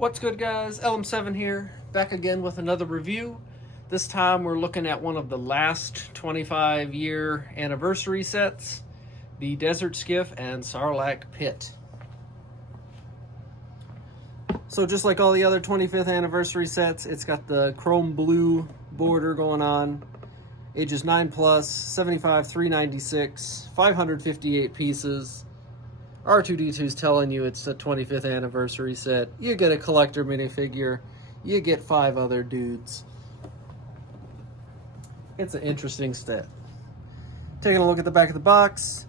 What's good, guys? LM7 here, back again with another review. This time we're looking at one of the last 25-year anniversary sets, the Desert Skiff and Sarlacc Pit. So just like all the other 25th anniversary sets, it's got the chrome blue border going on. Ages 9+, 75, 396, 558 pieces. R2-D2's telling you it's a 25th anniversary set. You get a collector minifigure. You get 5 other dudes. It's an interesting set. Taking a look at the back of the box,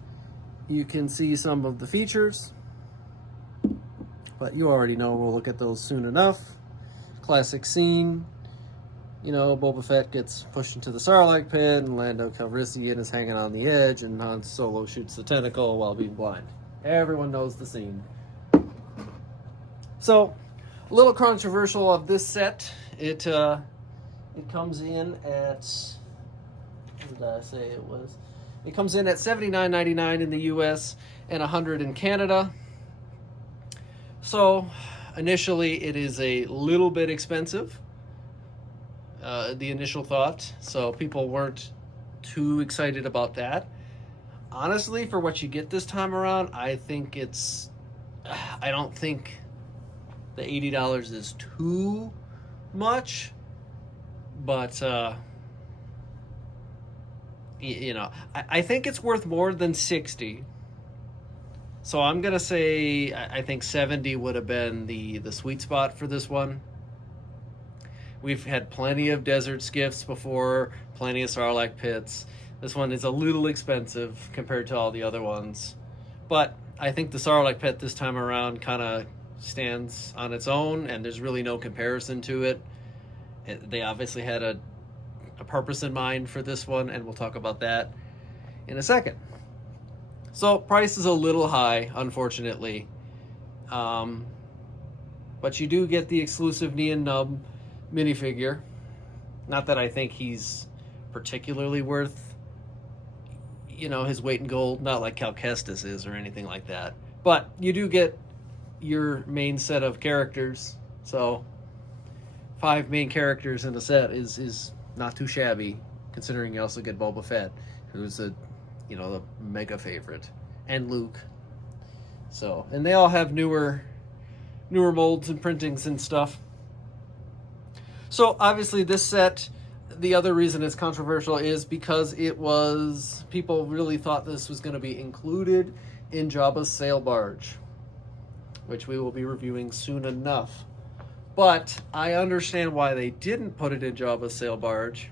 you can see some of the features. But you already know we'll look at those soon enough. Classic scene. You know, Boba Fett gets pushed into the Sarlacc pit, and Lando Calrissian is hanging on the edge, and Han Solo shoots the tentacle while being blind. Everyone knows the scene. So, a little controversial of this set. It comes in at, what did I say it was? It comes in at $79.99 in the US and $100 in Canada. So, initially it is a little bit expensive. The initial thought. So people weren't too excited about that. Honestly, for what you get this time around, I think I don't think the $80 is too much, but you know, I think it's worth more than 60. So I'm gonna say I think 70 would have been the sweet spot for this one. We've had plenty of desert skiffs before, plenty of Sarlacc pits. This one is a little expensive compared to all the other ones. But I think the Sarlacc pit this time around kind of stands on its own, and there's really no comparison to it. They obviously had a purpose in mind for this one, and we'll talk about that in a second. So price is a little high, unfortunately. But you do get the exclusive Neon Nub minifigure. Not that I think he's particularly worth, you know, his weight in gold. Not like Cal Kestis is or anything like that. But you do get your main set of characters. So 5 main characters in a set is not too shabby, considering you also get Boba Fett, who's the mega favorite, and Luke. So, and they all have newer molds and printings and stuff. So obviously this set, the other reason it's controversial is because people really thought this was going to be included in Jabba's Sail Barge, which we will be reviewing soon enough. But I understand why they didn't put it in Jabba's Sail Barge.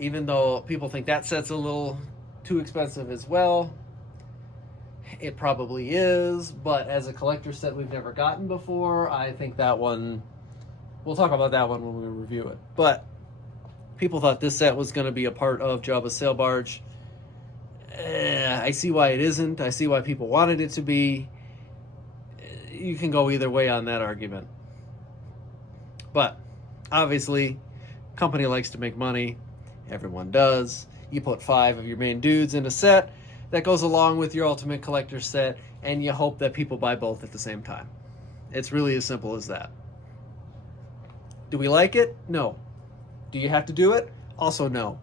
Even though people think that set's a little too expensive as well. It probably is, but as a collector set we've never gotten before, I think that one, we'll talk about that one when we review it. But people thought this set was going to be a part of Jabba's Sail Barge. I see why it isn't. I see why people wanted it to be. You can go either way on that argument. But obviously, company likes to make money. Everyone does. You put 5 of your main dudes in a set that goes along with your Ultimate Collector set, and you hope that people buy both at the same time. It's really as simple as that. Do we like it? No. Do you have to do it? Also no.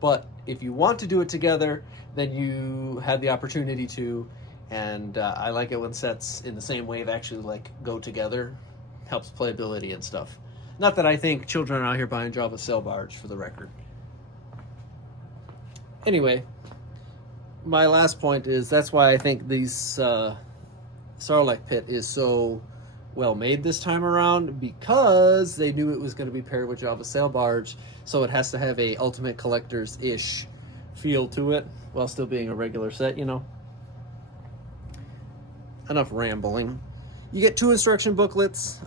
But if you want to do it together, then you have the opportunity to, and I like it when sets in the same wave actually go together. Helps playability and stuff. Not that I think children are out here buying Jabba's Sail Barge, for the record. Anyway, my last point is that's why I think these Sarlacc pit is so well made this time around, because they knew it was going to be paired with Jabba's Sail Barge, so it has to have a Ultimate Collector's-ish feel to it while still being a regular set, you know. Enough rambling. You get 2 instruction booklets.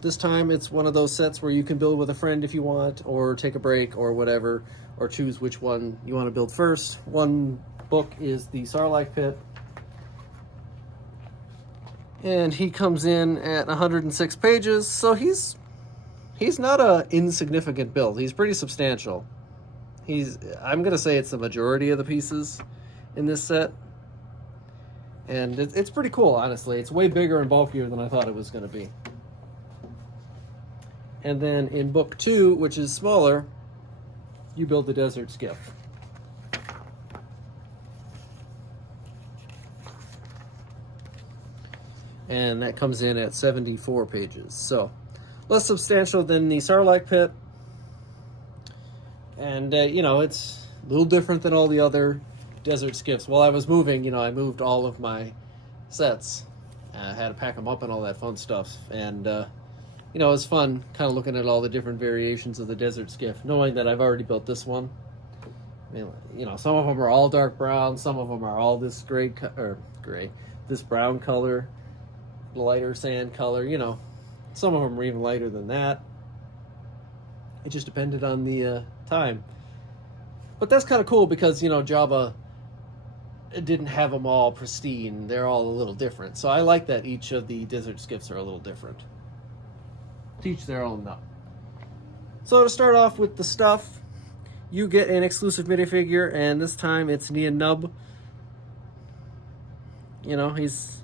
This time it's one of those sets where you can build with a friend if you want, or take a break or whatever, or choose which one you want to build first. One book is the Sarlacc pit, and he comes in at 106 pages, so he's not a insignificant build. He's pretty substantial. I'm gonna say it's the majority of the pieces in this set. And it's pretty cool, honestly. It's way bigger and bulkier than I thought it was going to be. And then in book 2, which is smaller, you build the desert skiff. And that comes in at 74 pages. So less substantial than the Sarlacc pit. And, you know, it's a little different than all the other desert skiffs. While I was moving, you know, I moved all of my sets. I had to pack them up and all that fun stuff. And, you know, it was fun kind of looking at all the different variations of the desert skiff, knowing that I've already built this one. I mean, you know, some of them are all dark brown. Some of them are all this this brown color, lighter sand color. You know, some of them are even lighter than that. It just depended on the time. But that's kind of cool because, you know, Java didn't have them all pristine. They're all a little different. So I like that each of the desert skiffs are a little different. Teach their own, though. So to start off with the stuff, you get an exclusive minifigure, and this time it's Nia Nub. You know, he's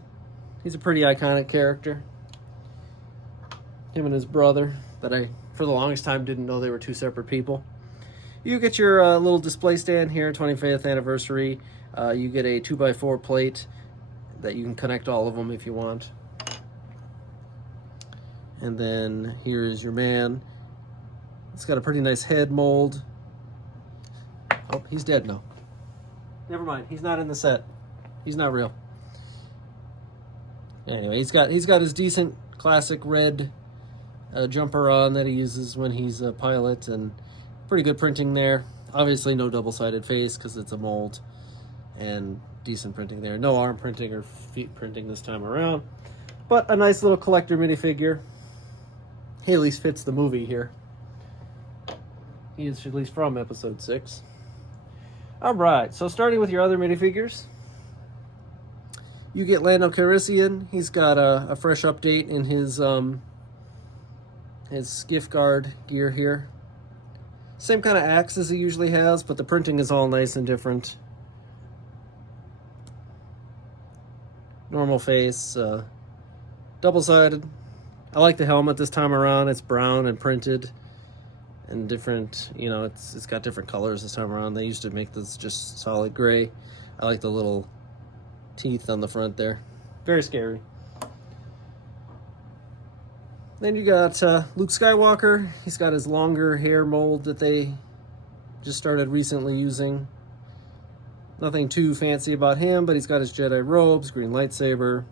a pretty iconic character. Him and his brother, that I, for the longest time, didn't know they were two separate people. You get your little display stand here, 25th anniversary. You get a 2x4 plate that you can connect all of them if you want. And then here is your man. It's got a pretty nice head mold. Oh, he's dead now. Never mind, he's not in the set. He's not real. Anyway, he's got his decent classic red jumper on that he uses when he's a pilot, and pretty good printing there. Obviously no double-sided face because it's a mold, and decent printing there. No arm printing or feet printing this time around, but a nice little collector minifigure. He at least fits the movie here. He is at least from episode 6. All right, so starting with your other minifigures, you get Lando Calrissian. He's got a fresh update in his skiff guard gear here. Same kind of axe as he usually has, but the printing is all nice and different. Normal face, double-sided. I like the helmet this time around. It's brown and printed and different, you know, it's got different colors this time around. They used to make this just solid gray. I like the little teeth on the front there. Very scary. Then you got Luke Skywalker. He's got his longer hair mold that they just started recently using. Nothing too fancy about him, but he's got his Jedi robes, green lightsaber.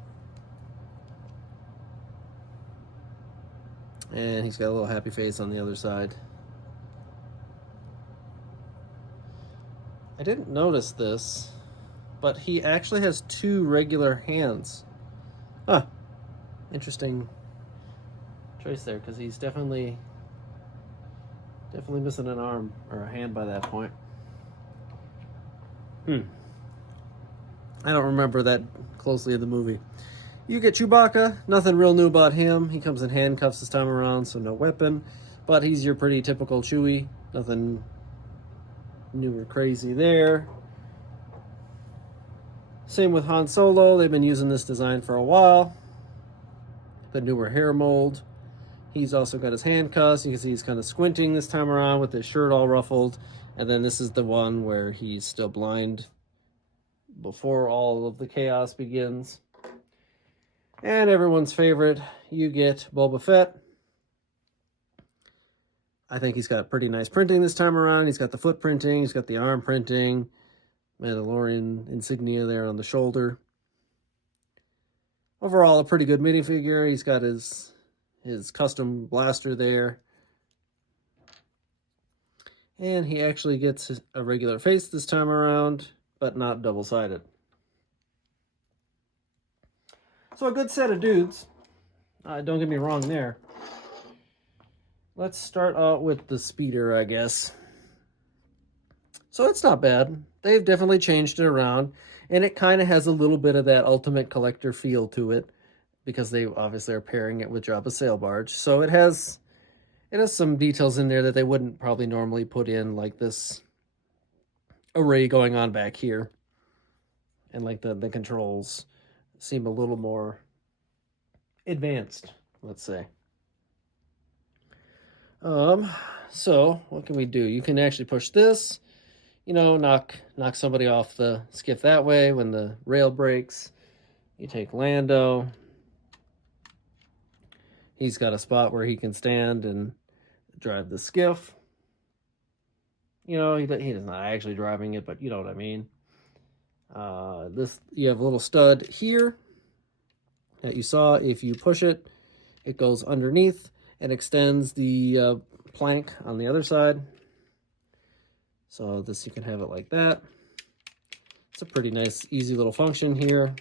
And he's got a little happy face on the other side. I didn't notice this, but he actually has 2 regular hands. Huh. Interesting choice there, because he's definitely missing an arm or a hand by that point. I don't remember that closely in the movie. You get Chewbacca. Nothing real new about him. He comes in handcuffs this time around, so no weapon. But he's your pretty typical Chewie. Nothing new or crazy there. Same with Han Solo. They've been using this design for a while. The newer hair mold. He's also got his handcuffs. You can see he's kind of squinting this time around with his shirt all ruffled. And then this is the one where he's still blind before all of the chaos begins. And everyone's favorite, you get Boba Fett. I think he's got pretty nice printing this time around. He's got the foot printing, he's got the arm printing, Mandalorian insignia there on the shoulder. Overall, a pretty good minifigure. He's got his custom blaster there. And he actually gets a regular face this time around, but not double-sided. So a good set of dudes. Don't get me wrong there. Let's start out with the speeder, I guess. So it's not bad. They've definitely changed it around, and it kind of has a little bit of that Ultimate Collector feel to it, because they obviously are pairing it with Jabba's Sail Barge. So it has some details in there that they wouldn't probably normally put in, like this array going on back here, and like the controls. seem a little more advanced, let's say. So what can we do? You can actually push this, you know, knock somebody off the skiff that way when the rail breaks. You take Lando. He's got a spot where he can stand and drive the skiff. You know, he's not actually driving it, but you know what I mean. This, you have a little stud here that you saw. If you push it, it goes underneath and extends the plank on the other side. So this, you can have it like that. It's a pretty nice, easy little function here.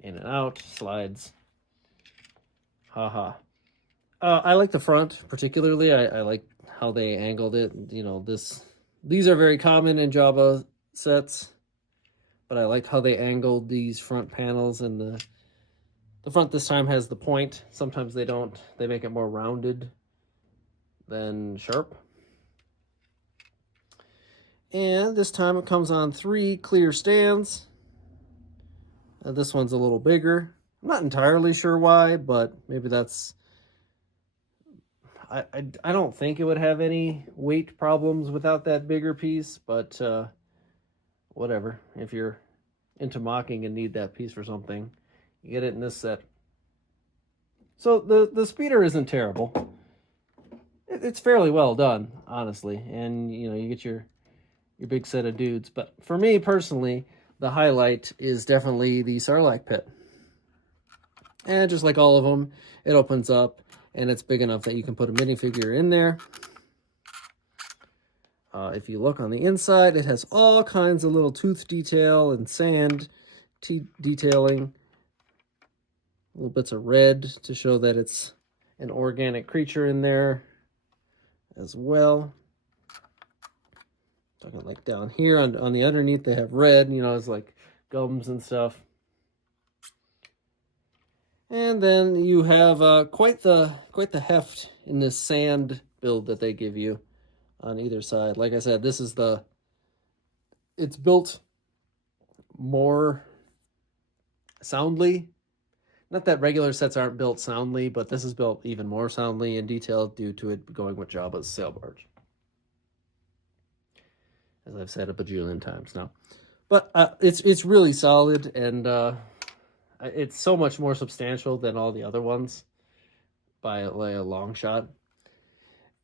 In and out, slides. Haha. I like the front particularly. I like how they angled it. You know, these are very common in Jabba sets, but I like how they angled these front panels, and the front this time has the point. Sometimes they don't. They make it more rounded than sharp. And this time it comes on 3 clear stands. This one's a little bigger. I'm not entirely sure why, but maybe that's... I don't think it would have any weight problems without that bigger piece, but whatever. If you're into mocking and need that piece for something, you get it in this set. So the speeder isn't terrible. It's fairly well done, honestly, and you know, you get your big set of dudes. But for me personally, the highlight is definitely the Sarlacc pit. And just like all of them, it opens up and it's big enough that you can put a minifigure in there. If you look on the inside, it has all kinds of little tooth detail and sand detailing. Little bits of red to show that it's an organic creature in there as well. Talking like down here on the underneath, they have red, you know, it's like gums and stuff. And then you have quite the heft in this sand build that they give you on either side. Like I said, this is it's built more soundly. Not that regular sets aren't built soundly, but this is built even more soundly and detailed due to it going with Jabba's Sail Barge, as I've said a bajillion times now. But it's really solid, and it's so much more substantial than all the other ones by like a long shot.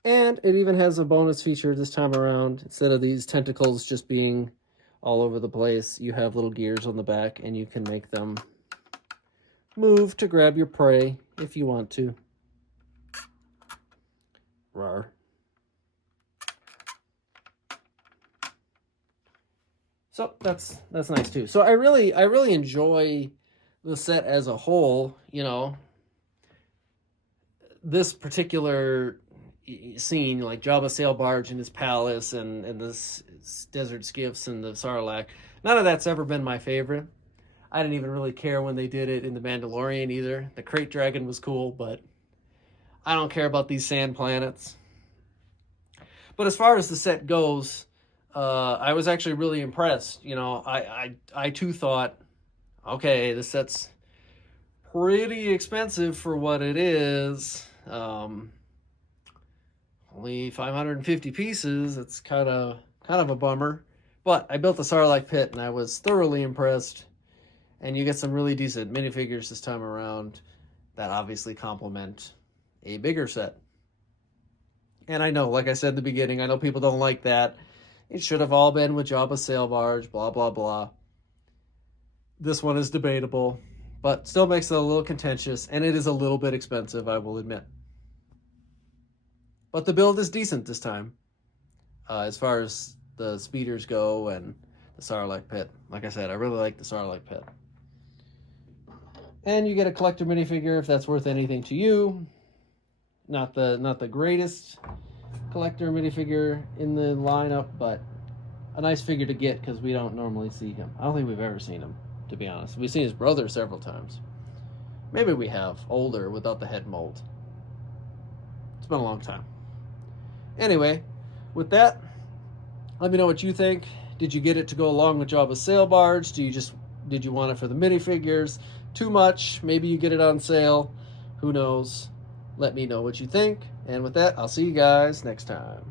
And it even has a bonus feature this time around. Instead of these tentacles just being all over the place, you have little gears on the back, and you can make them move to grab your prey if you want to. Rawr. So that's nice too. So I really enjoy the set as a whole. You know, this particular scene, like Jabba's Sail Barge in his palace and this desert skiffs and the Sarlacc, none of that's ever been my favorite. I didn't even really care when they did it in The Mandalorian either. The Crate Dragon was cool, but I don't care about these sand planets. But as far as the set goes, I was actually really impressed. You know, I too thought, okay, this set's pretty expensive for what it is. Only 550 pieces. It's kind of a bummer. But I built the Sarlacc pit and I was thoroughly impressed. And you get some really decent minifigures this time around that obviously complement a bigger set. And I know, like I said in the beginning, I know people don't like that. It should have all been with Jabba's Sail Barge, blah, blah, blah. This one is debatable, but still makes it a little contentious, and it is a little bit expensive, I will admit. But the build is decent this time, as far as the speeders go and the Sarlacc pit. Like I said, I really like the Sarlacc pit. And you get a collector minifigure if that's worth anything to you. Not the greatest collector minifigure in the lineup, but a nice figure to get because we don't normally see him. I don't think we've ever seen him, to be honest. We've seen his brother several times. Maybe we have, older, without the head mold. It's been a long time. Anyway, with that, let me know what you think. Did you get it to go along with Jabba's Sail Barge? Do you just Did you want it for the minifigures? Too much? Maybe you get it on sale. Who knows? Let me know what you think. And with that, I'll see you guys next time.